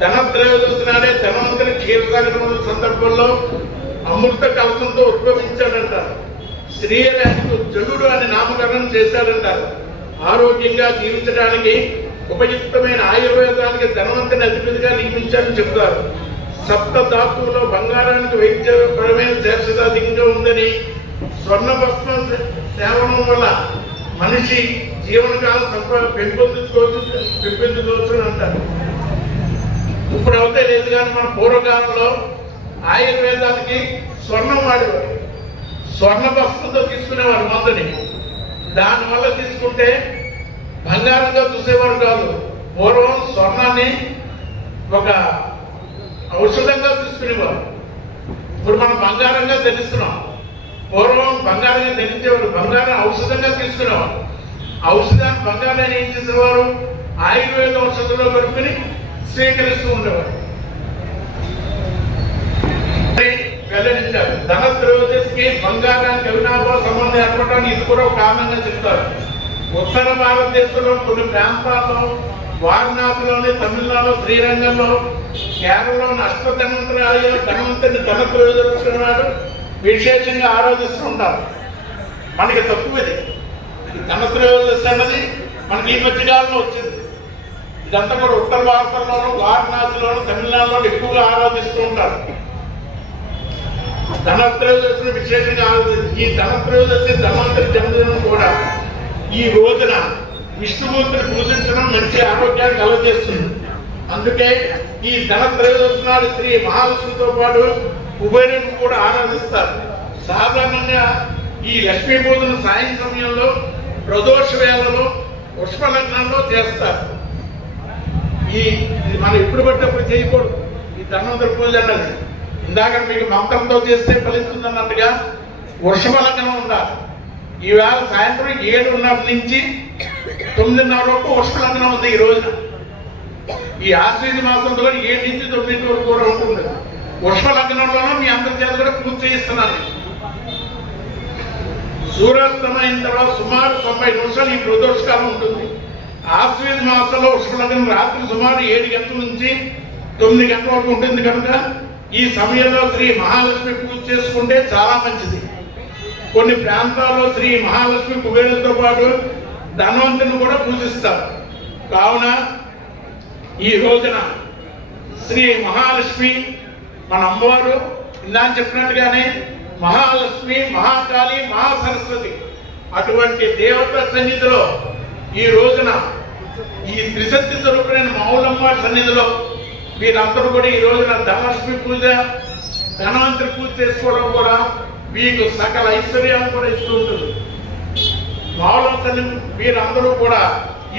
ధన త్రయోదశి నాడే ధనవంతరి క్షీరసాగర సందర్భంలో అమృత కలసంతో ఉద్భవించాడంటారు. శ్రీరాజుకు జనుడు అని నామకరణం చేశాడంటారు. ఆరోగ్యంగా జీవించడానికి ఉపయుక్తమైన ఆయుర్వేదానికి ధనవంతుని అధిపతిగా నియమించాలని చెబుతారు. సప్త ధాతువులో బంగారానికి వైద్యపరమైన శ్రేష్టత అధికంగా ఉందని, స్వర్ణ భస్మం సేవనం వల్ల మనిషి జీవనకాలం పెంపొందించుకోవచ్చు అంటారు. ఇప్పుడు అవుతే లేదు కానీ మన పూర్వకాలంలో ఆయుర్వేదానికి స్వర్ణం వాడేవారు. స్వర్ణ భస్మంతో తీసుకునేవారు మందుని. దానివల్ల తీసుకుంటే బంగారంగా చూసేవారు కాదు. పూర్వం స్వర్ణాన్ని ఒక ఔషధంగా తీసుకునేవారు. ఇప్పుడు మనం బంగారంగా ధరిస్తున్నాం. పూర్వం బంగారంగా ధరించేవారు, బంగారం ఔషధంగా తీసుకునేవారు. ఔషధాన్ని బంగారాన్ని ఏం చేసేవారు? ఆయుర్వేద ఔషధంలో కలుపుకొని స్వీకరిస్తూ ఉండేవారు. వెల్లడించారు. ధన త్రయోదశికి బంగారానికి అవినాభావ సంబంధం ఏర్పడటానికి ఇది కూడా ఒక కారణంగా చెప్తారు. ఉత్తర భారతదేశంలో కొన్ని ప్రాంతాల్లో, వారణాసిలోని, తమిళనాడులో, శ్రీరంగంలో, కేరళలోని ధనవంతుని ధన త్రయోదశి నాడు విశేషంగా ఆరాధిస్తూ ఉంటారు. మనకి తక్కువది. ఈ ధన త్రయోదశి అన్నది మనకి ఈ మధ్యకాలంలో వచ్చింది. ఇదంతా కూడా ఉత్తర భారతంలోనూ, వారణాసిలోను, తమిళనాడులో ఎక్కువగా ఆరాధిస్తూ ఉంటారు. ధన త్రయోదశిని విశేషంగా ఆరాధిస్తారు. ఈ ధన త్రయోదశి ధనవంతరి జన్మదినం కూడా ఈ రోజున విష్ణుమూర్తిని పూజించడం మంచి ఆరోగ్యాన్ని కలుగజేస్తుంది. అందుకే ఈ ధన త్రయోదశి నాడు శ్రీ మహాలక్ష్మితో పాటు కుబేరుని కూడా ఆరాధిస్తారు. సాధారణంగా ఈ లక్ష్మీ పూజను సాయం సమయంలో ప్రదోష వేళలో పుష్పలగ్నంలో చేస్తారు. ఇది మనం ఎప్పుడు పట్టినప్పుడు చేయకూడదు. ఈ ధన్వంతరి పూజ అన్నది ఇందాక మీకు మంత్రంతో చేస్తే ఫలిస్తుంది అన్నట్టుగా వృషభ లగ్నం ఉండాలి. ఈవేళ సాయంత్రం 7:30 నుంచి 9:30 వరకు వృషభ లగ్నం ఉంది. ఈ రోజున ఈ ఆశ్వీజ మాసంలో 7 నుంచి 9 వరకు కూడా ఉంటుంది. వృషభ లగ్నంలోనూ మీ అందరి చేత కూడా పూజ చేయిస్తున్నాను. సూర్యాస్తమైన తర్వాత సుమారు 90 నిమిషాలు ఈ ప్రదోషకాలం ఉంటుంది. ఆశ్వీజ మాసంలో వృషభ లగ్నం రాత్రి సుమారు 7 గంటల నుంచి 9 గంటల వరకు ఉంటుంది కనుక ఈ సమయంలో శ్రీ మహాలక్ష్మి పూజ చేసుకుంటే చాలా మంచిది. కొన్ని ప్రాంతాల్లో శ్రీ మహాలక్ష్మి కుబేరులతో పాటు ధన్వంతుని కూడా పూజిస్తారు. కావున ఈ రోజున శ్రీ మహాలక్ష్మి మన అమ్మవారు ఇందా చెప్పినట్టుగానే మహాలక్ష్మి, మహాకాళి, మహాసరస్వతి అటువంటి దేవత సన్నిధిలో ఈ రోజున ఈ త్రిశక్తి స్వరూపుడైన మౌలమ్మ సన్నిధిలో వీరందరూ కూడా ఈ రోజున ధనలక్ష్మి పూజ, ధనవంతరి పూజ చేసుకోవడం కూడా మీకు సకల ఐశ్వర్యాన్ని కూడా ఇస్తూ ఉంటుంది. మౌలమ్మ సన్నిధి వీరందరూ కూడా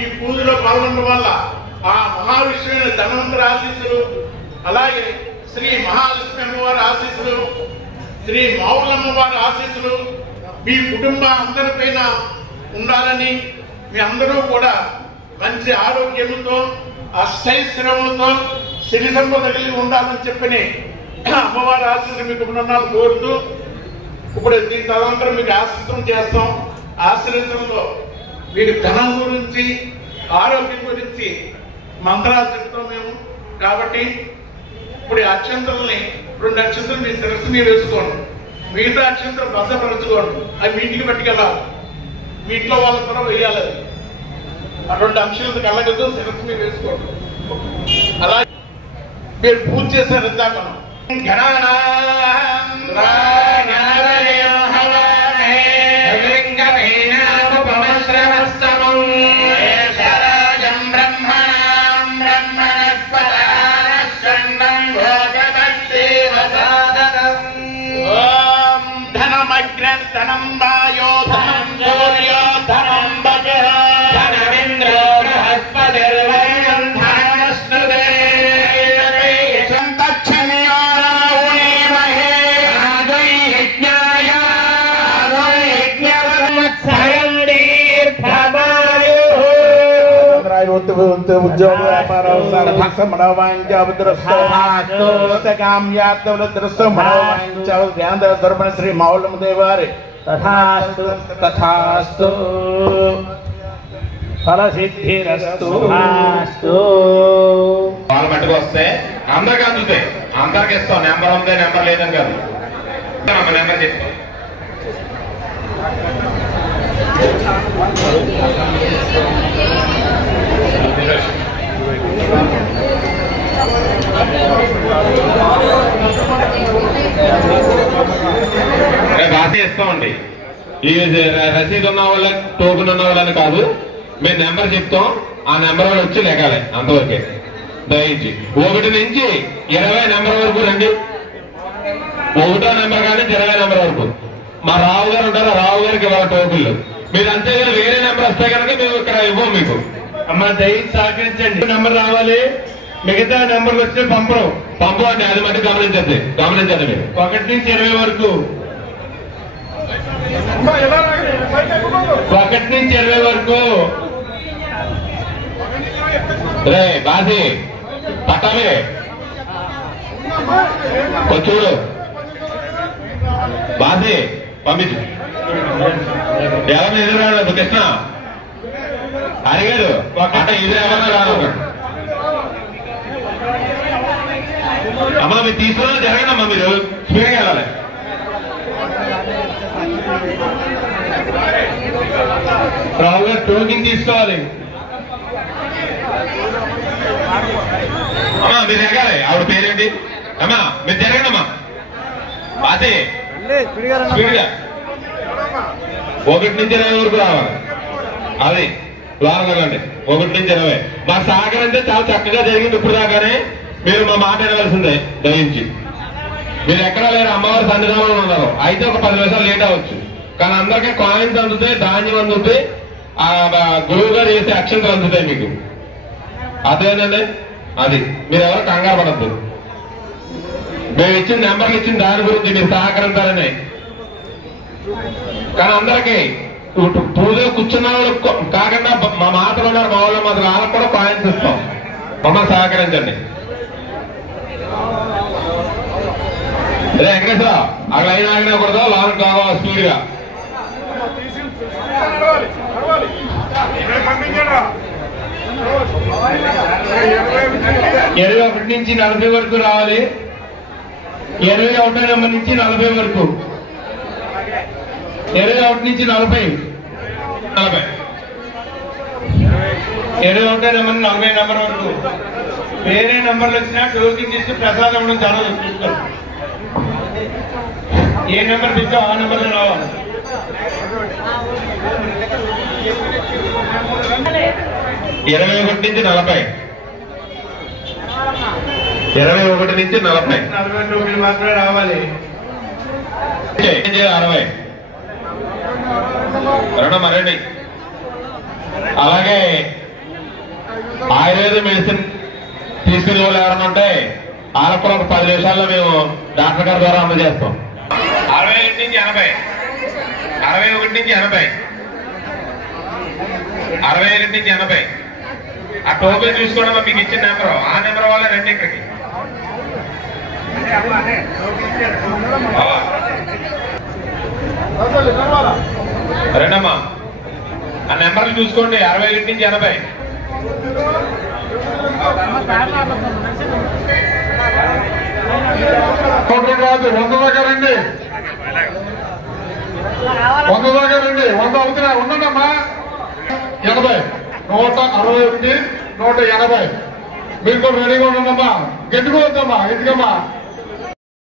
ఈ పూజలో పాల్గొనడం వల్ల ఆ మహావిష్ణువైన ధనవంతరి ఆశీస్సులు, అలాగే శ్రీ మహాలక్ష్మి అమ్మవారి ఆశీస్సులు, శ్రీ మౌలమ్మ వారి ఆశీస్సులు మీ కుటుంబ అందరిపైన ఉండాలని, మీ అందరూ కూడా మంచి ఆరోగ్యంతో అష్టైశ్వర్యములతో సిరి సంపద కలిగి ఉండాలని చెప్పని అమ్మవారి ఆశీస్సులు మీకు ఉండాలని కోరుతూ ఇప్పుడు దీని తదనంతరం మీకు ఆశీస్సం చేస్తాం. ఆశ్రయంలో మీకు ధనం గురించి, ఆరోగ్యం గురించి మంత్రాలు చెప్తాం మేము. కాబట్టి ఇప్పుడు ఈ అక్షంతల్ని 2 అక్షంతలు మీ శిరస్సు మీద వేసుకోండి. మిగతా అక్షంతలు భద్రపరచుకోండి. అవి మీ ఇంటికి పట్టుకెళ్ళాలి. మీ ఇంట్లో వాళ్ళ కూడా వేయాలి. ఆ 2 అక్షంతలు కళ్ళగదు శిరస్సు మీద వేసుకోండి. అలా మీరు పూజ చేశారు ఇందాక. ధనం వాయో ధనం సూర్యో ధనం వజ్ర ధనమింద్రో బృహస్పతిర్వరుణం ధనమస్నుతే సంతక్షణ్యో రావుణీమహే ఆదైజ్ఞాయ ఆదైజ్ఞవత్సరం దీర్ఘమాయుః ఉద్యోగ వ్యాపార శ్రీ మౌలమ్మ దేవారి తథాస్తు తథాస్తు ఫలసిద్ధిరస్తు. వాళ్ళు మట్టుకు వస్తే అందరికి అందుతాయి. అందరికి ఇస్తాం. నెంబర్ ఉంది, నెంబర్ లేదని కాదు. నెంబర్ చెప్తాం. రాసి ఇస్తామండి. ఈ రసీదు ఉన్న వాళ్ళని, టోకెన్ ఉన్న వాళ్ళని కాదు. మేము నెంబర్ చెప్తాం. ఆ నెంబర్ వాళ్ళు వచ్చి లెగాలి. అంతవరకే దయించి 1 నుంచి 20 నెంబర్ వరకు రండి. 1వ నెంబర్ కానీ 20 నెంబర్ వరకు మా రావు గారు ఉంటారు. రావు గారికి ఇవాళ టోకెన్లు. మీరు అంతేగాని వేరే నెంబర్ వస్తే కనుక మేము ఇక్కడ ఇవ్వం మీకు. అమ్మ దయచేసి సహకరించండి. నెంబర్ రావాలి. మిగతా నెంబర్లు వస్తే పంపరు అండి. అది మట్టి గమనించండి మీరు. 1 నుంచి 20 వరకు 1 నుంచి 20 వరకు. రే బాసి పట్టాలి చూడు. బాసి పంపించు. ఎవరిని ఎదురు కృష్ణ అడిగాడు. అంటే ఇది ఎవరన్నా రాదు. అమ్మా మీరు తీసుకున్నా జరగండి. అమ్మా మీరు స్పీడ్గా వెళ్ళాలి. రావు గారు టోకెన్ తీసుకోవాలి. అమ్మా మీరు జరగాలి. ఆవిడ పేరేంటి? అమ్మా మీరు జరగండి. అమ్మా బాసి స్పీడ్గా 1 నుంచి 20 వరకు రావాలి. అది లోనగలండి 1 నుంచి 20. మా సహకరించే చాలా చక్కగా జరిగింది ఇప్పుడు దాకానే. మీరు మా మాట వినవలసిందే దయించి. మీరు ఎక్కడా లేరు, అమ్మవారి సన్నిధానంలో ఉన్నారు. అయితే ఒక 10 నిమిషాలు లేట్ అవ్వచ్చు, కానీ అందరికీ కాయిన్స్ అందుతాయి, ధాన్యం అందుతాయి, ఆ గురువు గారు చేసే అక్షంతలు అందుతాయి మీకు. అదేనండి, అది మీరు ఎవరు కంగారు పడద్దు. మేము ఇచ్చిన నెంబర్లు ఇచ్చిన దాని గురించి మీరు సహకరించాలని. కానీ అందరికీ పూజలో కూర్చున్న వాళ్ళు కాకుండా మా మాతలు ఉన్నారు, మా వాళ్ళు మాత్రం వాళ్ళకి కూడా కాయిన్స్ ఇస్తాం. మమ్మల్ని సహకరించండి. అదే వెంకటేశ్వర అక్కడ అయినా ఆగినకూడదు, లాంగ్ కావాలి స్పీడ్ గా. ఇరవై 1 నుంచి 40 వరకు రావాలి. 21 నెంబర్ నుంచి 40 వరకు. 21 నుంచి 40. 21 నెంబర్ 40 నెంబర్ వరకు. వేరే నెంబర్లు వచ్చినా టోకెన్ తీసి ప్రసాదం ఇవ్వడం చాలా చూసుకోండి. ఏ నెంబర్ పిచ్చావు ఆ నెంబర్లో రావాలి. 21 నుంచి 40. 21 నుంచి 40. 40 టోకెన్లు మాత్రమే రావాలి. 60. మరండి. అలాగే ఆయుర్వేద మెడిసిన్ తీసుకునే వాళ్ళు ఎవరైనా ఉంటే వాళ్ళకు కూడా ఒక 10 నిమిషాల్లో మేము డాక్టర్ గారి ద్వారా అందజేస్తాం. 61 నుంచి 80. 61 నుంచి 80. 61 నుంచి 80. ఆ టోకెన్ చూసుకోవడం మీకు ఇచ్చిన నెంబర్, ఆ నెంబర్ వల్ల రండి ఇక్కడికి. రండమ్మా, ఆ నెంబర్లు చూసుకోండి. 61 నుంచి 80. కాదు 100 దాకా రండి, 100 దాకా రండి. 100 అవుతున్నా ఉండమ్మా. 80, 161, 180. మీరు కూడా రెడీగా ఉండమ్మా. గట్టిగా వద్దమ్మా, ఎందుకమ్మా